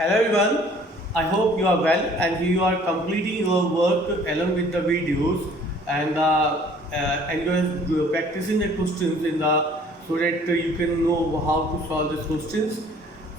Hello everyone, I hope you are well and you are completing your work along with the videos and you are practicing the questions in the so that you can know how to solve these questions.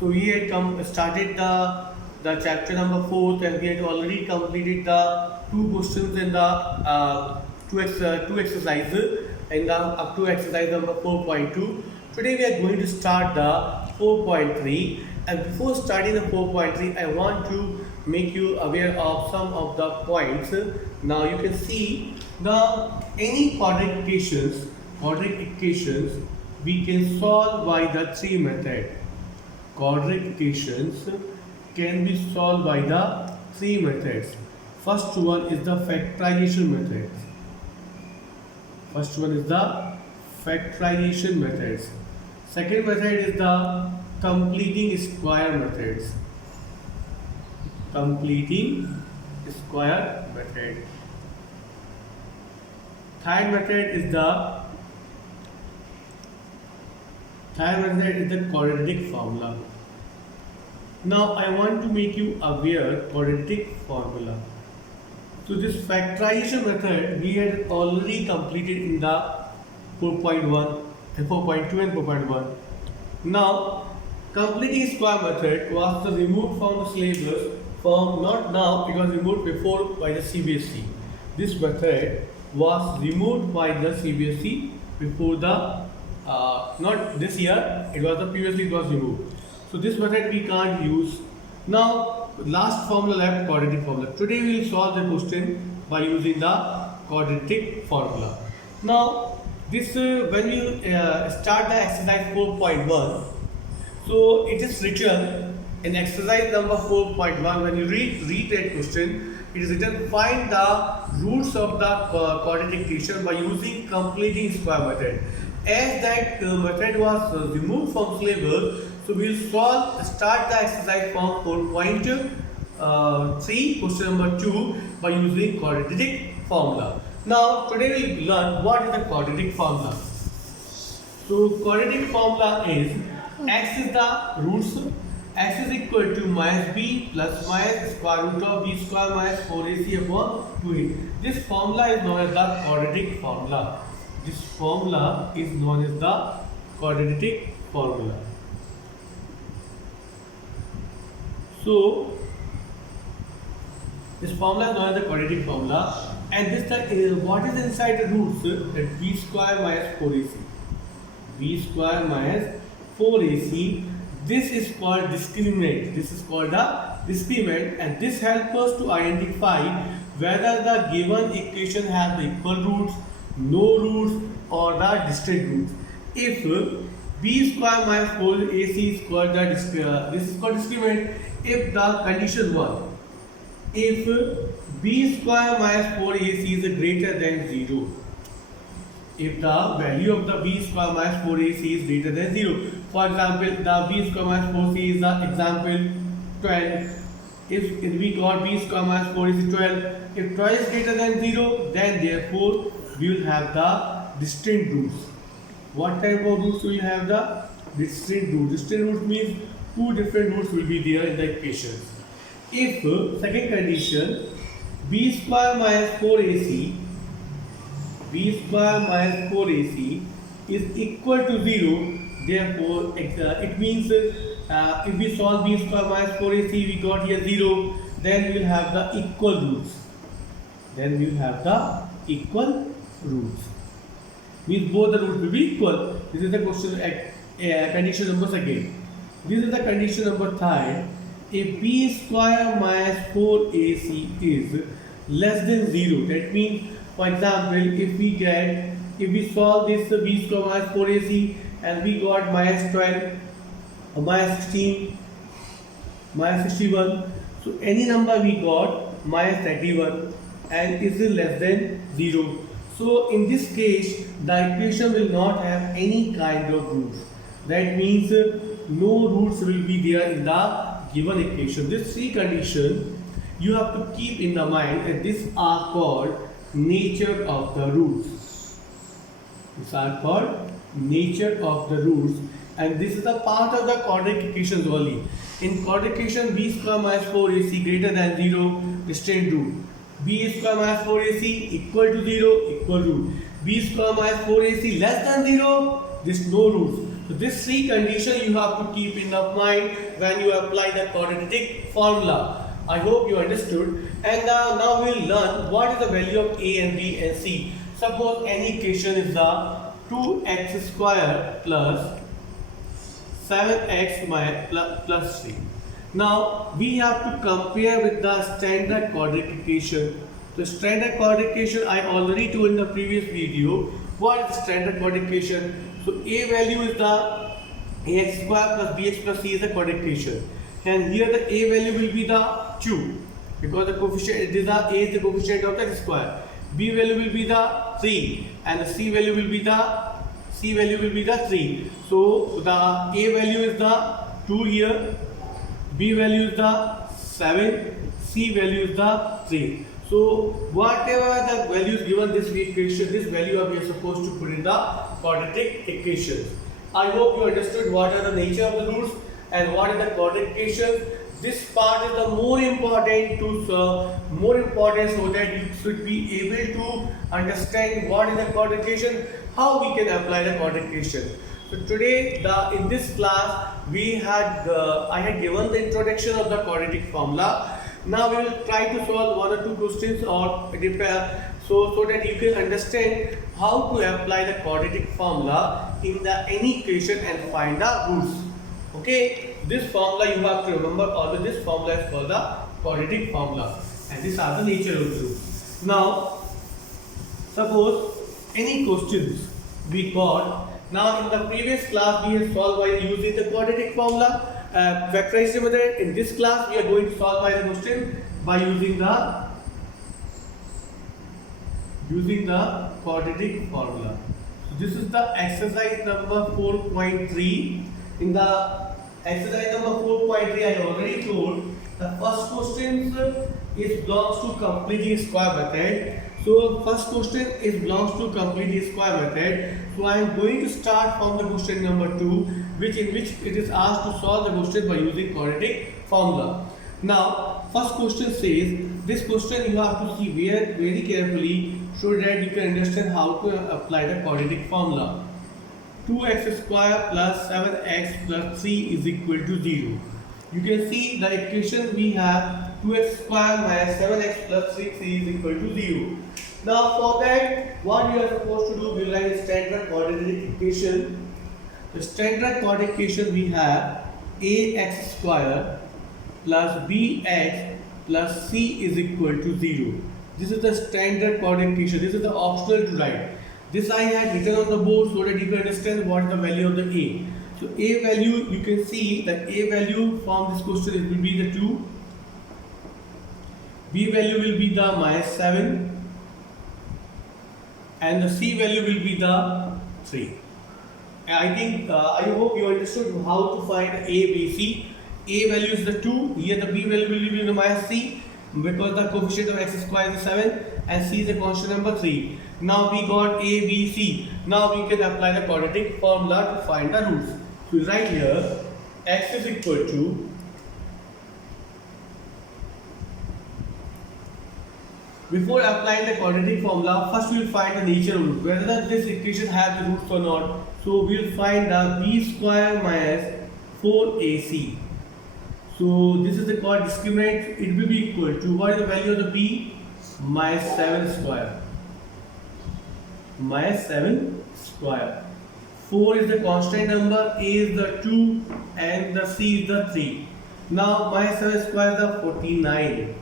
So we had started the chapter number 4 and we had already completed the two questions in the two exercises in the up to exercise number 4.2. Today we are going to start the 4.3, and before starting the 4.3 I want to make you aware of some of the points. Now you can see the any quadratic equations we can solve by the three method. Quadratic equations can be solved by the three methods. First one is the factorization method. First one is the factorization methods. Second method is the completing square methods. Completing square method. Third method is the quadratic formula. Now I want to make you aware quadratic formula. So this factorization method we had already completed in the 4.1 and 4.2 and 4.1. Now completing square method was the removed from the syllabus from not now, it was removed before by the CBSE. This method was removed by the CBSE before the not this year, it was the previously it was removed. So this method we can't use. Now last formula left, quadratic formula. Today we will solve the question by using the quadratic formula. Now this when you start the exercise 4.1, so it is written in exercise number 4.1. When you read that question, it is written find the roots of the quadratic equation by using completing square method. As that method was removed from syllabus, so we will start the exercise from 4.3 question number 2 by using quadratic formula. Now today we will learn what is the quadratic formula. So quadratic formula is x is the roots, x is equal to minus b plus minus square root of b square minus 4ac upon 2a. This formula is known as the quadratic formula. This formula is known as the quadratic formula. So this formula is known as the quadratic formula, and this what is inside the roots? That b square minus 4ac. b square minus 4ac. This is called discriminant. This is called the discriminant, and this helps us to identify whether the given equation has the equal roots, no roots, or the distinct roots. If b square minus 4ac is called the this is called discriminant. If the condition 1, if b square minus 4ac is greater than 0, if the value of the b square minus 4ac is greater than 0, for example, the b square minus 4ac is the example 12. If we got b square minus 4ac 12, if 12 is greater than 0, then therefore we will have the distinct roots. What type of roots will have? The distinct roots. Distinct roots means two different roots will be there in the equation. If second condition, b square minus 4ac is equal to 0, therefore it means if we solve b square minus 4ac, we got here 0, then we will have the equal roots. Means both the roots will be equal. This is the question condition number second. This is the condition number third. If b square minus 4ac is less than 0, that means, for example, if we solve this b square minus 4ac and we got minus 12, minus 16, minus 61, so any number we got minus 31 and is less than 0. So in this case, the equation will not have any kind of roots. That means no roots will be there in the given equation. These three conditions you have to keep in the mind, and these are called nature of the roots. These are called nature of the roots. and this is a part of the quadratic equations only. In quadratic equation, b square minus 4ac greater than 0, distinct root. B square minus 4ac equal to 0, equal root. B square minus 4ac less than 0, this no roots. So this three conditions you have to keep in the mind when you apply the quadratic formula. I hope you understood. And now we will learn what is the value of a and b and c. Suppose any equation is the 2x square plus 7x plus 3. Now we have to compare with the standard quadratic equation. The standard quadratic equation I already told in the previous video. What is standard quadratic equation? So a value is the ax square plus bx plus c is the quadratic equation, and here the a value will be the 2 because the coefficient it is the a is the coefficient of the x square. B value will be the 3 and the c value will be the 3. So the a value is the 2 here, b value is the 7, c value is the 3. So whatever the values given this equation, this value we are supposed to put in the quadratic equations. I hope you understood what are the nature of the roots and what are the quadratic equations. This part is the more important so that you should be able to understand what is the quadratic equation, how we can apply the quadratic equation. So today in this class I had given the introduction of the quadratic formula. Now we will try to solve one or two questions or repair so that you can understand how to apply the quadratic formula in any equation and find the roots. Okay, this formula you have to remember. Although this formula is called the quadratic formula, and these are the nature of the roots. Now, suppose any questions we got. Now in the previous class we have solved by using the quadratic formula. Factorization method. In this class we are going to solve by the question by using the quadratic formula. So this is the exercise number 4.3. In the exercise number 4.3 I already told the first question is belongs to completing square method. So first question is belongs to completing square method. So I am going to start from the question number 2, in which it is asked to solve the question by using quadratic formula. Now first question says, this question you have to see very carefully so that you can understand how to apply the quadratic formula. 2x square plus 7x plus 3 is equal to 0. You can see the equation we have 2x square minus 7x plus 3 is equal to 0. Now for that, what you are supposed to do, we write a standard quadratic equation. The standard quadratic equation we have ax square plus bx plus c is equal to 0. This is the standard quadratic equation. This is the optional to write. This I had written on the board so that you can understand what is the value of the a. So a value, you can see that a value from this question will be the 2. B value will be the minus 7. And the c value will be the 3. I hope you understood how to find a, b, c. A value is the 2. Here the b value will be the minus c because the coefficient of x square is 7 and c is the constant number 3. Now we got a, b, c. Now we can apply the quadratic formula to find the roots. So right here x is equal to, before applying the quadratic formula, first we will find the nature of root, whether this equation has the roots or not. So we will find the b square minus 4ac. So this is the called discriminant. It will be equal to, what is the value of the b? Minus 7 square. Minus 7 square. 4 is the constant number, a is the 2 and the c is the 3. Now minus 7 square is the 49.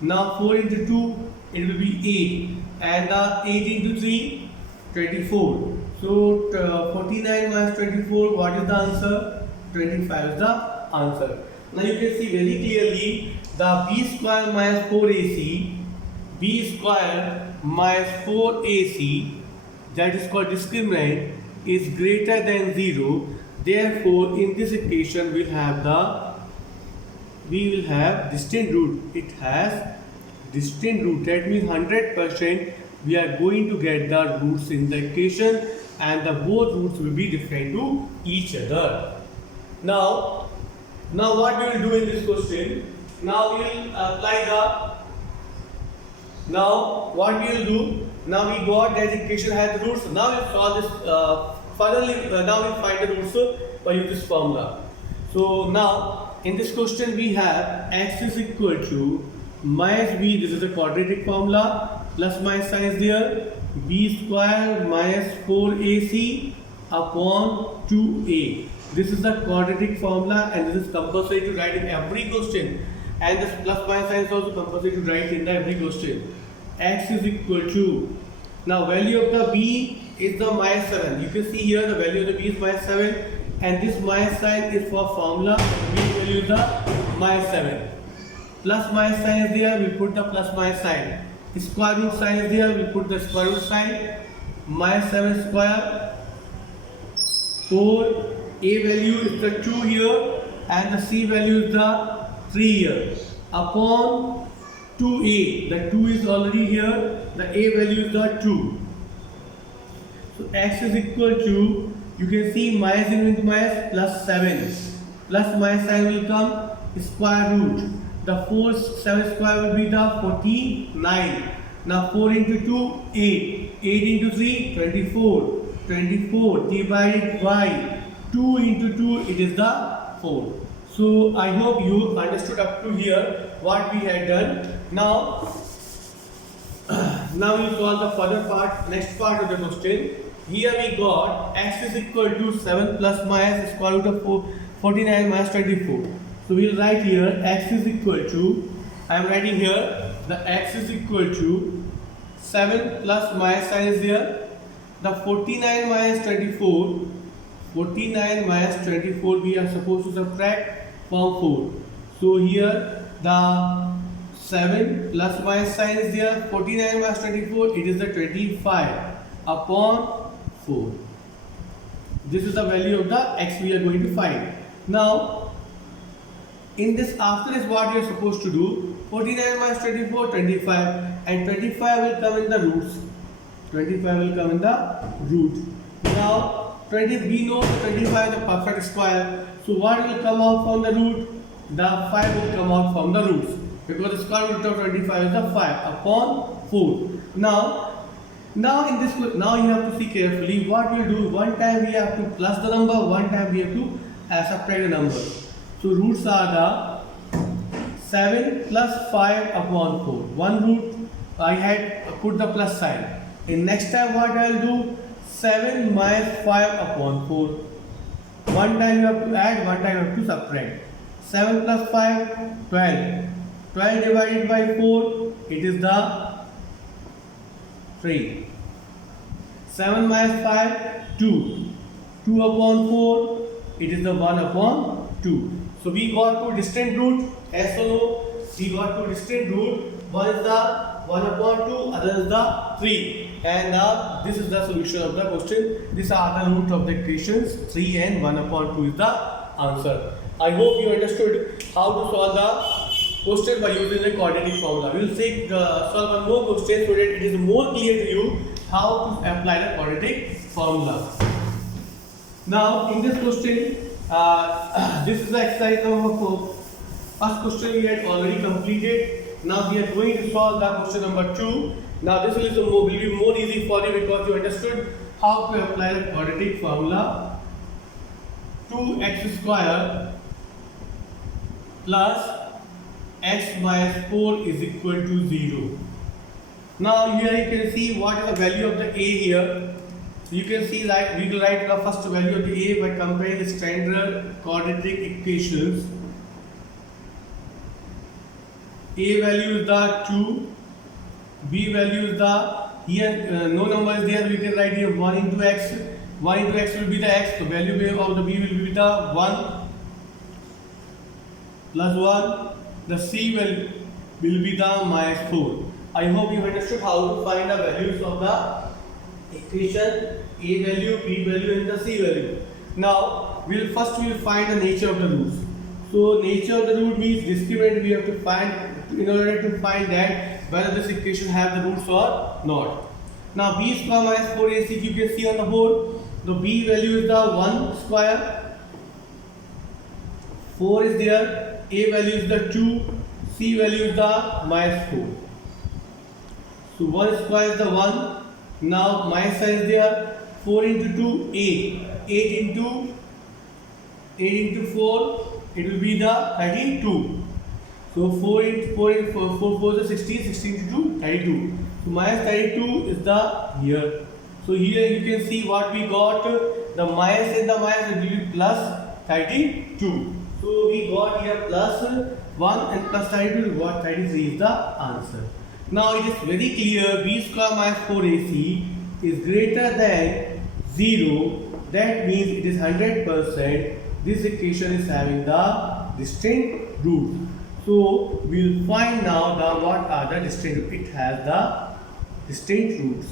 Now 4 into 2 it will be 8 and the 8 into 3 24. So 49 minus 24, what is the answer? 25 is the answer. Now you can see very clearly the b square minus 4ac, b square minus 4ac, that is called discriminant, is greater than 0. Therefore in this equation we will have distinct root. It has distinct root. That means 100% we are going to get the roots in the equation and the both roots will be different to each other. Now, what we will do in this question? Now we will apply the. Now what we will do? Now we got that equation has the roots. Now we solve this. Finally, now we find the roots by using this formula. So now in this question we have x is equal to minus b. This is a quadratic formula. Plus minus sign is there. B square minus 4ac upon 2a. This is the quadratic formula and this is compulsory to write in every question. And this plus minus sign is also compulsory to write in the every question. X is equal to, now value of the b is the minus 7. You can see here the value of the b is minus 7 and this minus sign is for formula. B value is the minus 7. Plus minus sign is there, we put the plus minus sign. Square root sign is there, we put the square root sign. Minus 7 square. 4, a value is the 2 here and the c value is the 3 here. Upon 2a, the 2 is already here, the a value is the 2. So x is equal to, you can see minus into minus plus 7. Plus minus sign will come square root. The 4, 7 square will be the 49. Now 4 into 2, 8. 8 into 3, 24. 24 divided by 2 into 2, it is the 4. So I hope you understood up to here what we had done. Now we solve the further part, next part of the question. Here we got x is equal to 7 plus minus square root of 49 minus 24. So we will write here x is equal to, I am writing here the x is equal to 7 plus minus sign is there. The 49 minus 24, 49 minus 24 we are supposed to subtract from 4. So here the 7 plus minus sign is there, 49 minus 24, it is the 25 upon 4. This is the value of the x we are going to find. Now in this, after this what you are supposed to do, 49 minus 24, 25 and 25 will come in the roots. 25 will come in the root. Now we know 25 is a perfect square. So what will come out from the root? The 5 will come out from the roots. Because the square root of 25 is the 5 upon 4. Now in this, now you have to see carefully what we will do. One time we have to plus the number, one time we have to subtract the number. So roots are the 7 plus 5 upon 4. One root I had put the plus sign. In next time what I will do, 7 minus 5 upon 4. One time you have to add, one time you have to subtract. 7 plus 5, 12. 12 divided by 4, it is the 3. 7 minus 5, 2. 2 upon 4, it is the 1 upon 2. So we got two distinct roots, yes or no? We got two distinct roots. One is the 1 upon 2, other is the 3. And now this is the solution of the question. These are the roots of the equations. 3 and 1 upon 2 is the answer. I hope you understood how to solve the question by using the quadratic formula. We will solve one more question so that it is more clear to you how to apply the quadratic formula. Now in this question, this is the exercise number 4. First question we had already completed. Now we are going to solve the question number 2. Now this will be more easy for you because you understood how to apply the quadratic formula. 2x square plus x minus 4 is equal to 0. Now here you can see what is the value of the a here. So you can see that we will write the first value of the a by comparing the standard quadratic equations. A value is the 2, b value is the, here no number is there, we can write here 1 into x. 1 into x will be the x, the value of the b will be the 1 plus 1, the c will be the minus 4. I hope you understood how to find the values of the equation, a value, b value and the c value. Now we will find the nature of the roots. So nature of the root means discriminant we have to find in order to find that whether this equation have the roots or not. Now b square minus 4ac, you can see on the board, the b value is the 1 square, 4 is there, a value is the 2, c value is the minus 4. So 1 square is the 1, now minus sign is there, 4 into 2, 8, 8 into 4, it will be the 32. So 4 into 4 is 16, 16 into 2, 32. So minus 32 is the here. So here you can see what we got, the minus in the minus will be plus 32. So we got here plus 1 and plus 32, what 33 is the answer. Now it is very clear b square minus 4ac is greater than 0. That means it is 100%. This equation is having the distinct roots. So we will find now the what are the distinct roots. It has the distinct roots.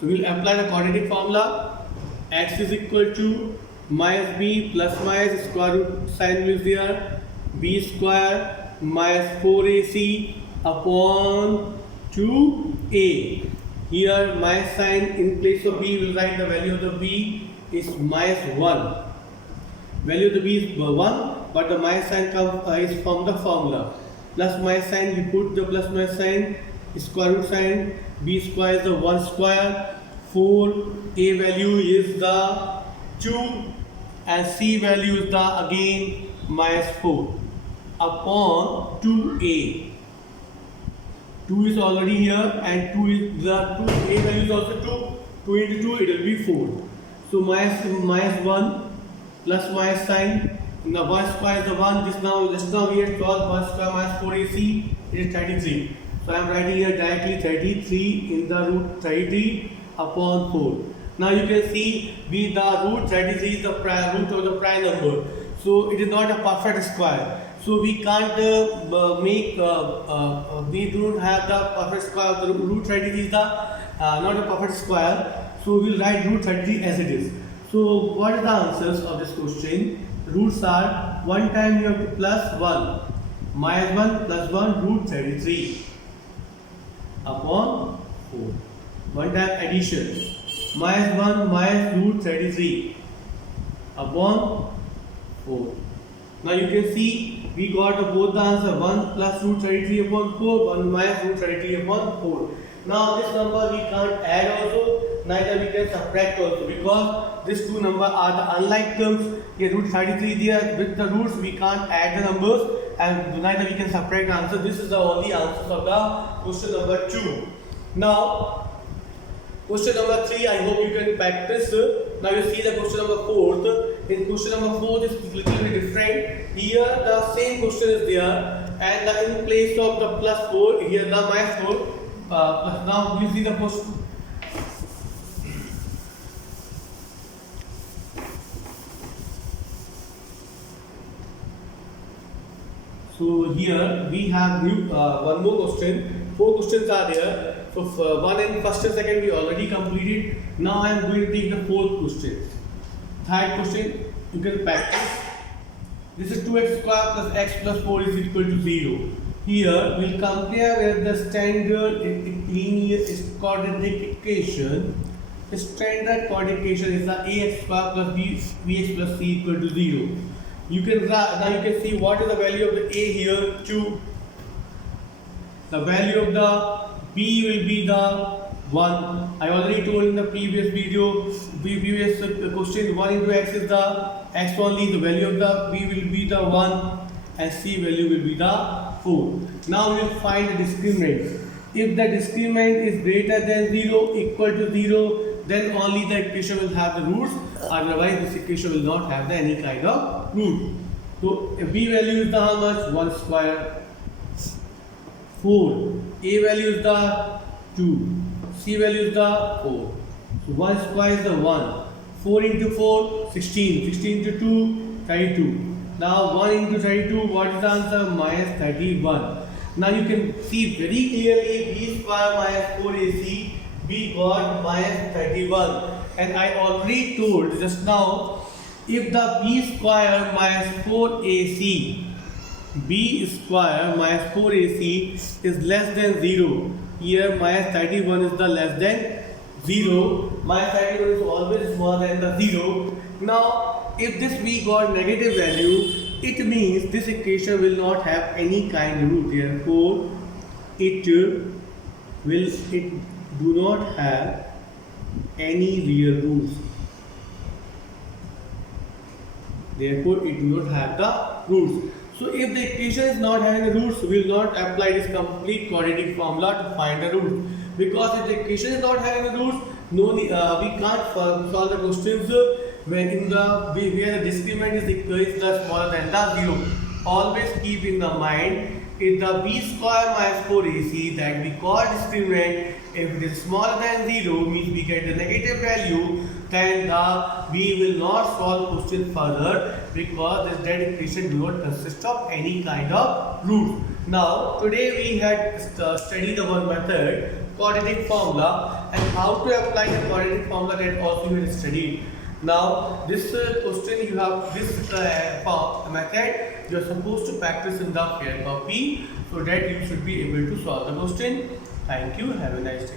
So we will apply the quadratic formula. X is equal to minus b plus minus square root sign will be there, b square minus 4ac upon 2a. Here minus sign, in place of b we will write the value of the b is minus 1. Value of the b is 1, but the minus sign is from the formula. Plus minus sign, we put the plus minus sign, square root sign, b square is the 1 square, 4, a value is the 2 and c value is the again minus 4 upon 2a. 2 is already here and 2 is the 2a value is also 2. 2 into 2 it will be 4. So minus 1 plus minus sign. Now 1 square is the 1. Just now we had solved 1 square minus 4ac, it is 33. So I am writing here directly 33 in the root 33 upon 4. Now you can see the root 33 is the root of the prime number. So it is not a perfect square. So we can't we don't have the perfect square. The root 33 is the not a perfect square. So we will write root 33 as it is. So what are the answers of this question? Roots are 1 time you have to plus 1, minus 1 plus 1 root 33 upon 4. 1 time addition, minus 1 minus root 33 upon 4. Now you can see we got both the answer, 1 plus root 33 upon 4, 1 minus root 33 upon 4. Now this number we can't add also, neither we can subtract also, because these two numbers are the unlike terms. Here root 33 there, with the roots we can't add the numbers and neither we can subtract the answer. This is the only answers of the question number 2. Now question number 3, I hope you can practice. Now you see the question number 4. In question number 4 is little bit different. Here the same question is there and in place of the plus 4, here the minus 4. Now you see the question. So here we have one more question. 4 questions are there. So one and first and second we already completed. Now I am going to take the 4th question. Third question you can practice. This is 2x square plus x plus 4 is equal to 0. Here we will compare with the standard linear quadratic equation. The standard quadratic equation is the ax square plus bx plus c equal to 0. You can now you can see what is the value of the a here, 2. The value of the b will be the 1. I already told in the previous video, previous question, 1 into x is the x only, the value of the b will be the 1 and c value will be the 4. Now we will find the discriminant. If the discriminant is greater than 0, equal to 0, then only the equation will have the roots, otherwise this equation will not have any kind of root. So if b value is the how much? 1 square, 4, a value is the 2, c value is the 4. So 1 square is the 1, 4 into 4, 16, 16 into 2, 32. Now 1 into 32, what is the answer? Minus 31. Now you can see very clearly b square minus 4ac, we got minus 31. And I already told just now, if the b square minus 4ac b square minus 4ac is less than 0. Here minus 31 is the less than 0. Minus 31 is always smaller than the 0. Now if this b got negative value, it means this equation will not have any kind of root. Therefore it do not have any real roots. Therefore it do not have the roots. So if the equation is not having roots, we will not apply this complete quadratic formula to find the root. Because if the equation is not having roots, we can't solve the questions where the discriminant is equal is the smaller than the 0. Always keep in the mind, if the b square minus 4ac that we call discriminant, if it is smaller than 0 means we get the negative value, then we will not solve question further because this dead equation do not consist of any kind of root. Now today we had studied our method quadratic formula and how to apply the quadratic formula that also we had studied. Now this question you have this method you are supposed to practice in the fair copy so that you should be able to solve the question. Thank you. Have a nice day.